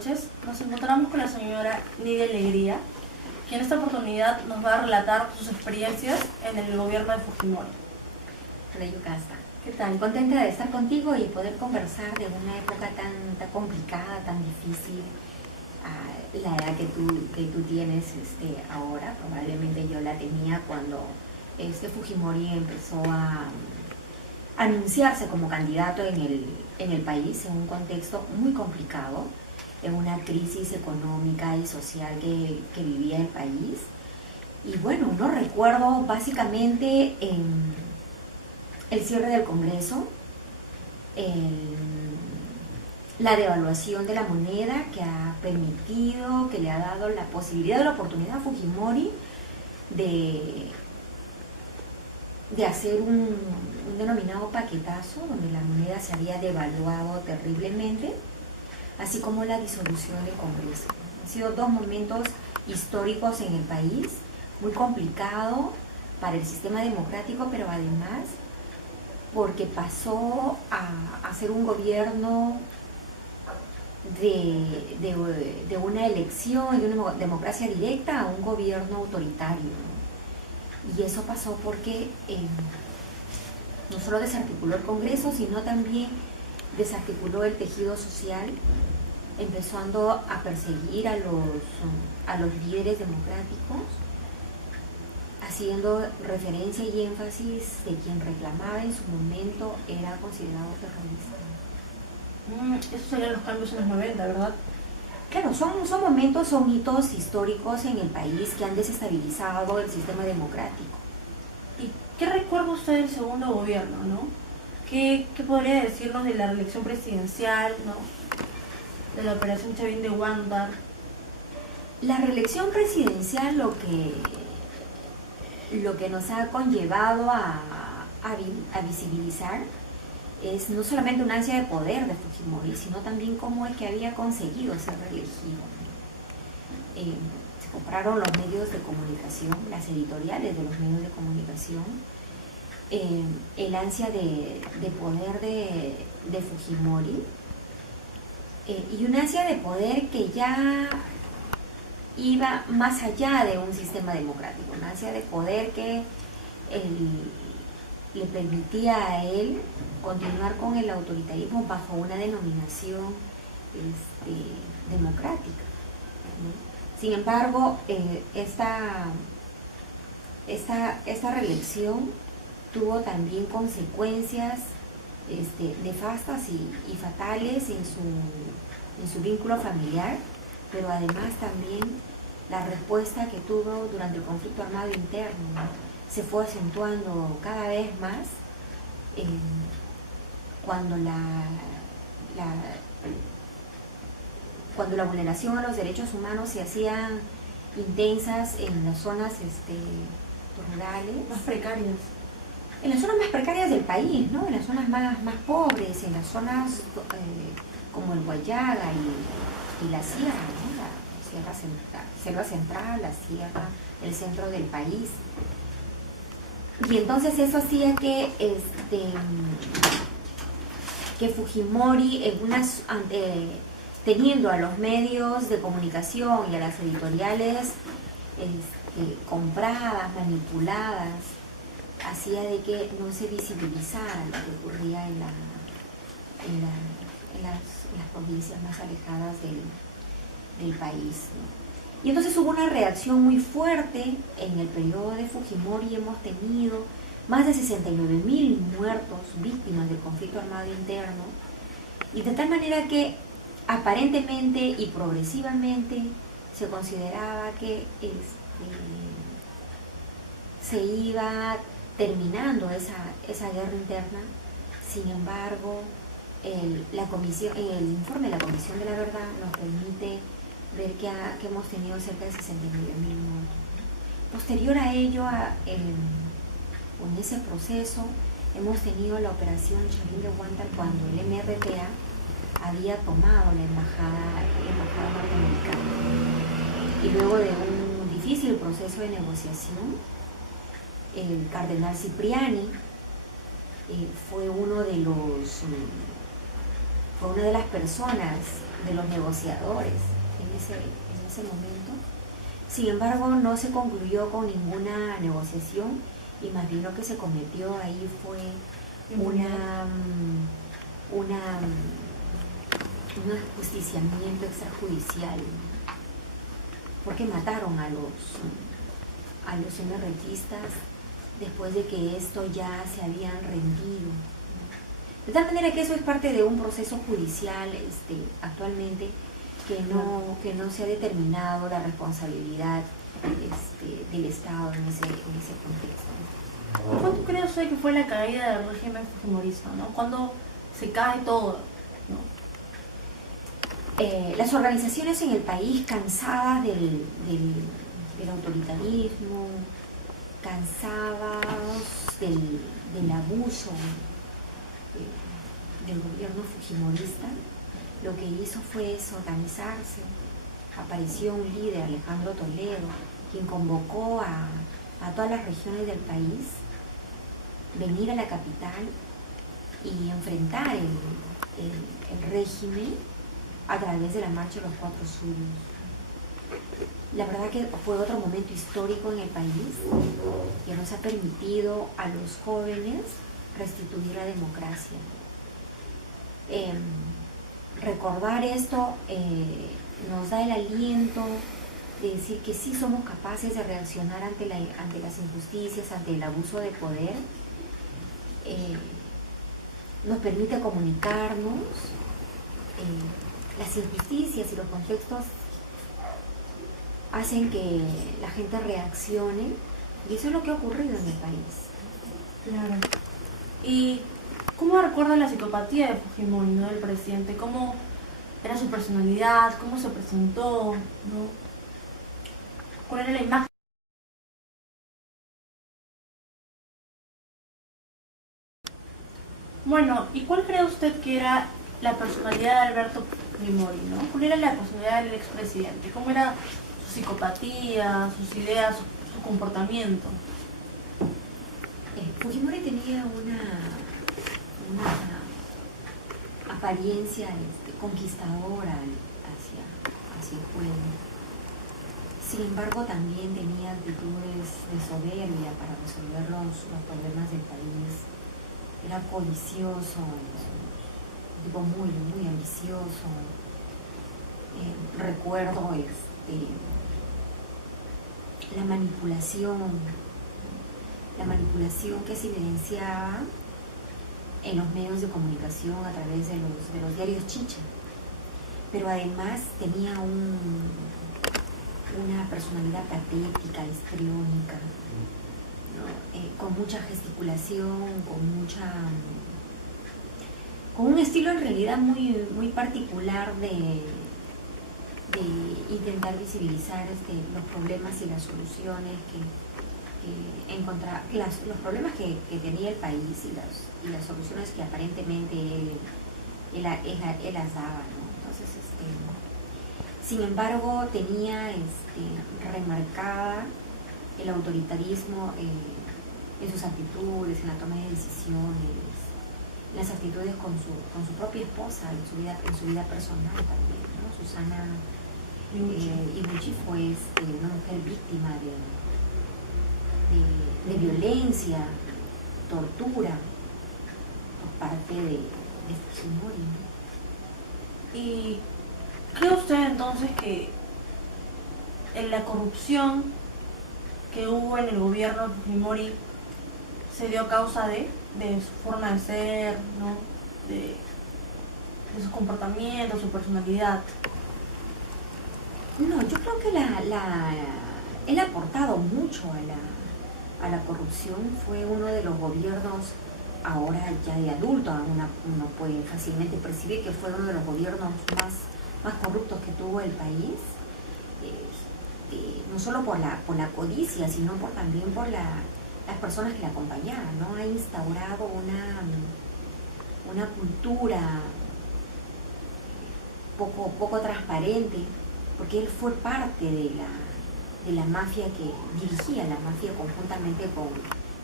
noches. Nos encontramos con la señora Nidia Alegría, quien en esta oportunidad nos va a relatar sus experiencias en el gobierno de Fujimori. Hola Yukasta, ¿Qué tal? contenta de estar contigo y poder conversar de una época tan complicada, tan difícil, a la edad que tú tienes ahora. Probablemente yo la tenía cuando Fujimori empezó a anunciarse como candidato en el país, en un contexto muy complicado, en una crisis económica y social que vivía el país. Y bueno, no recuerdo básicamente el cierre del Congreso, la devaluación de la moneda que ha permitido, que le ha dado la posibilidad, la oportunidad a Fujimori de hacer un denominado paquetazo donde la moneda se había devaluado terriblemente, así como la disolución del Congreso. Han sido dos momentos históricos en el país, muy complicado para el sistema democrático, pero además porque pasó a ser un gobierno de una elección y una democracia directa a un gobierno autoritario, ¿no? Y eso pasó porque no solo desarticuló el Congreso, sino también desarticuló el tejido social, empezando a perseguir a los líderes democráticos, haciendo referencia y énfasis de quien reclamaba en su momento era considerado terrorista. Esos serían los cambios en los 90, ¿verdad? Claro, son momentos, son hitos históricos en el país que han desestabilizado el sistema democrático. ¿Y qué recuerda usted del segundo gobierno, no? ¿Qué podría decirnos de la reelección presidencial, no? De la operación Chavín de Huántar? La reelección presidencial lo que nos ha conllevado a visibilizar es no solamente una ansia de poder de Fujimori, sino también cómo es que había conseguido ser reelegido. Se compraron los medios de comunicación, las editoriales de los medios de comunicación, el ansia de poder de Fujimori, y una ansia de poder que ya iba más allá de un sistema democrático, una ansia de poder que le permitía a él continuar con el autoritarismo bajo una denominación democrática, ¿no? Sin embargo, esta reelección tuvo también consecuencias nefastas y fatales en su vínculo familiar, pero además también la respuesta que tuvo durante el conflicto armado interno, ¿no? Se fue acentuando cada vez más cuando la vulneración a los derechos humanos se hacían intensas en las zonas rurales. Más precarias. En las zonas más precarias del país, ¿no? En las zonas más pobres, en las zonas como el Guayaga y la sierra, ¿no? La selva central, la sierra, el centro del país. Y entonces eso hacía que Fujimori, teniendo a los medios de comunicación y a las editoriales compradas, manipuladas, hacía de que no se visibilizara lo que ocurría en las provincias más alejadas del país, ¿no? Y entonces hubo una reacción muy fuerte en el periodo de Fujimori. Hemos tenido más de 69.000 muertos, víctimas del conflicto armado interno, y de tal manera que aparentemente y progresivamente se consideraba que se iba terminando esa guerra interna. Sin embargo, el informe de la Comisión de la Verdad nos permite ver que hemos tenido cerca de 69.000 muertos. Posterior a ello, en ese proceso, hemos tenido la operación Chavín de Huántar, cuando el MRTA había tomado la embajada norteamericana. Y luego de un difícil proceso de negociación, el cardenal Cipriani fue una de las personas de los negociadores en ese momento. Sin embargo, no se concluyó con ninguna negociación y más bien lo que se cometió ahí fue un ajusticiamiento extrajudicial, porque mataron a los MRTistas después de que esto ya se habían rendido. De tal manera que eso es parte de un proceso judicial actualmente que no se ha determinado la responsabilidad del Estado en ese contexto. ¿Cuándo cree usted que fue la caída del régimen fujimorista, ¿no? ¿Cuándo se cae todo, ¿no? Las organizaciones en el país cansadas del autoritarismo, cansadas del abuso del gobierno fujimorista, lo que hizo fue organizarse. Apareció un líder, Alejandro Toledo, quien convocó a todas las regiones del país venir a la capital y enfrentar el régimen a través de la marcha de los 4 suyos. La verdad que fue otro momento histórico en el país que nos ha permitido a los jóvenes restituir la democracia. Recordar esto nos da el aliento de decir que sí somos capaces de reaccionar ante las injusticias, ante el abuso de poder. Nos permite comunicarnos. Las injusticias y los contextos hacen que la gente reaccione, y eso es lo que ha ocurrido en el país. Claro. ¿Y cómo recuerda la psicopatía de Fujimori, ¿no? Del presidente? ¿Cómo era su personalidad? ¿Cómo se presentó, ¿no? ¿Cuál era la imagen? Bueno, ¿y cuál cree usted que era la personalidad de Alberto Fujimori, ¿no? ¿Cuál era la personalidad del expresidente? ¿Cómo era su psicopatía, sus ideas, su comportamiento? Fujimori tenía una apariencia conquistadora hacia el pueblo. Sin embargo, también tenía actitudes de soberbia para resolver los problemas del país. Era codicioso, un tipo muy, muy ambicioso. Recuerdo la manipulación que se evidenciaba en los medios de comunicación a través de los diarios chicha, pero además tenía una personalidad patética, histriónica, ¿no? Con mucha gesticulación, con un estilo en realidad muy, muy particular de intentar visibilizar los problemas y las soluciones los problemas que tenía el país y las soluciones que aparentemente él las daba, ¿no? Entonces, sin embargo, tenía remarcada el autoritarismo en sus actitudes, en la toma de decisiones, en las actitudes con su propia esposa, en su vida personal también, ¿no? Susana Ibuchi fue una mujer víctima de violencia, tortura por parte de Fujimori, ¿no? ¿Y cree usted entonces que en la corrupción que hubo en el gobierno de Fujimori se dio a causa de su forma de ser, ¿no? de su comportamiento, su personalidad? No, yo creo que él ha aportado mucho a la corrupción. Fue uno de los gobiernos, ahora ya de adulto, uno puede fácilmente percibir que fue uno de los gobiernos más corruptos que tuvo el país, no solo por la codicia, sino también por las personas que le acompañaban, ¿no? Ha instaurado una cultura poco transparente, porque él fue parte de la mafia que dirigía la mafia conjuntamente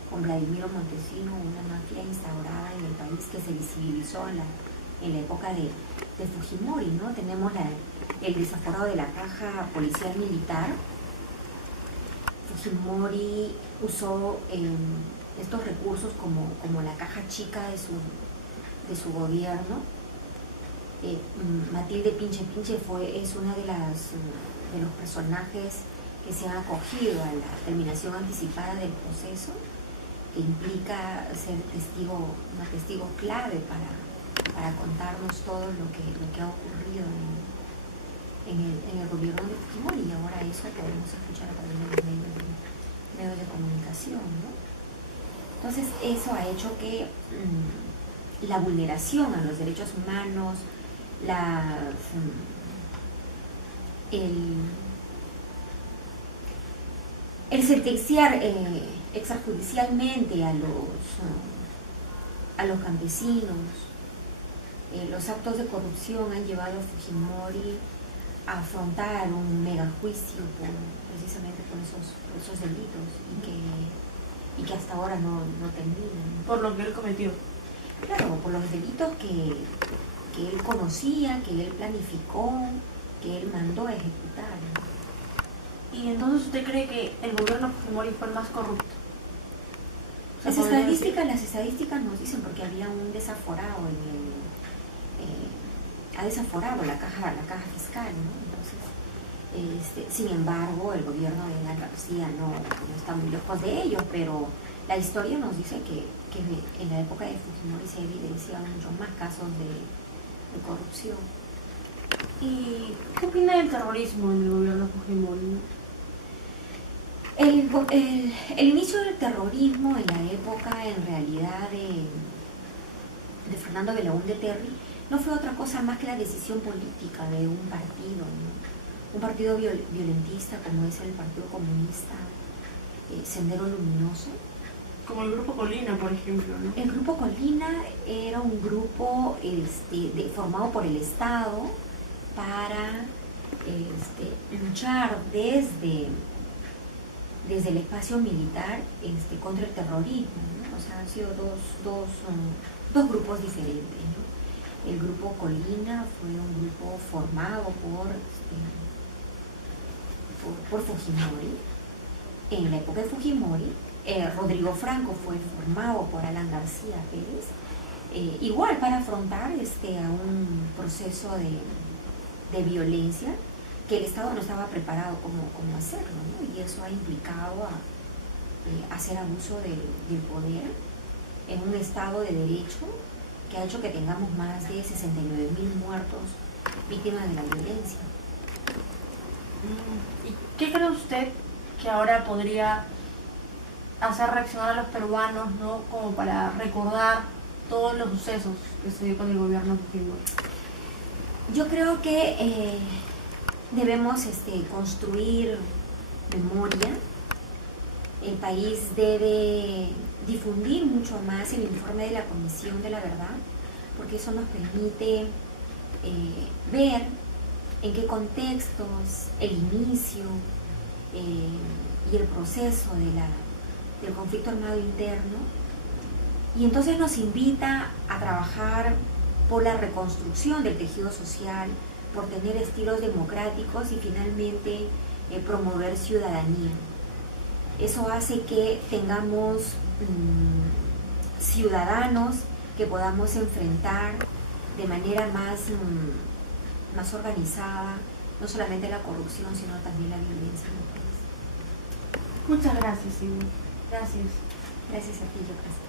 con Vladimiro Montesino, una mafia instaurada en el país que se visibilizó en la época de Fujimori, ¿no? Tenemos el desaforado de la caja policial militar. Fujimori usó estos recursos como la caja chica de su gobierno. Matilde Pinche Pinche es una de los personajes que se han acogido a la terminación anticipada del proceso, que implica ser una testigo clave para contarnos todo lo que ha ocurrido en el gobierno de Fujimori, y ahora eso podemos escuchar a través de los medios de comunicación, ¿no? Entonces eso ha hecho que la vulneración a los derechos humanos, el sentenciar extrajudicialmente a los campesinos, los actos de corrupción han llevado a Fujimori a afrontar un megajuicio precisamente por esos delitos y que hasta ahora no terminan. Por lo que él cometió. Claro, por los delitos que él conocía, que él planificó, que él mandó a ejecutar, ¿no? ¿Y entonces usted cree que el gobierno Fujimori fue el más corrupto? Las estadísticas nos dicen, porque había un desaforado ha desaforado la caja fiscal, ¿no? Entonces, sin embargo, el gobierno de Alan García no está muy lejos de ello, pero la historia nos dice que en la época de Fujimori se evidenciaban muchos más casos de corrupción. ¿Y qué opina del terrorismo en el gobierno Fujimori? El inicio del terrorismo en la época, en realidad, de Fernando Belaúnde Terry, no fue otra cosa más que la decisión política de un partido, ¿no? Un partido violentista como es el Partido Comunista, Sendero Luminoso. Como el Grupo Colina, por ejemplo, ¿no? El Grupo Colina era un grupo formado por el Estado para luchar desde el espacio militar contra el terrorismo, ¿no? O sea, han sido dos grupos diferentes, ¿no? El Grupo Colina fue un grupo formado por Fujimori. En la época de Fujimori, Rodrigo Franco fue formado por Alan García Pérez, igual para afrontar a un proceso de violencia que el Estado no estaba preparado como hacerlo, ¿no? Y eso ha implicado hacer abuso del poder en un Estado de Derecho que ha hecho que tengamos más de 69.000 muertos víctimas de la violencia. ¿Y qué cree usted que ahora podría hacer reaccionar a los peruanos, ¿no? Como para recordar todos los sucesos que se dio con el gobierno de Fujimori? Yo creo que debemos construir memoria. El país debe difundir mucho más el informe de la Comisión de la Verdad, porque eso nos permite ver en qué contextos el inicio y el proceso del conflicto armado interno, y entonces nos invita a trabajar por la reconstrucción del tejido social, por tener estilos democráticos y finalmente promover ciudadanía. Eso hace que tengamos ciudadanos que podamos enfrentar de manera más organizada, no solamente la corrupción, sino también la violencia en el país. Muchas gracias, Ivonne. Gracias. Gracias a ti, Yocasta.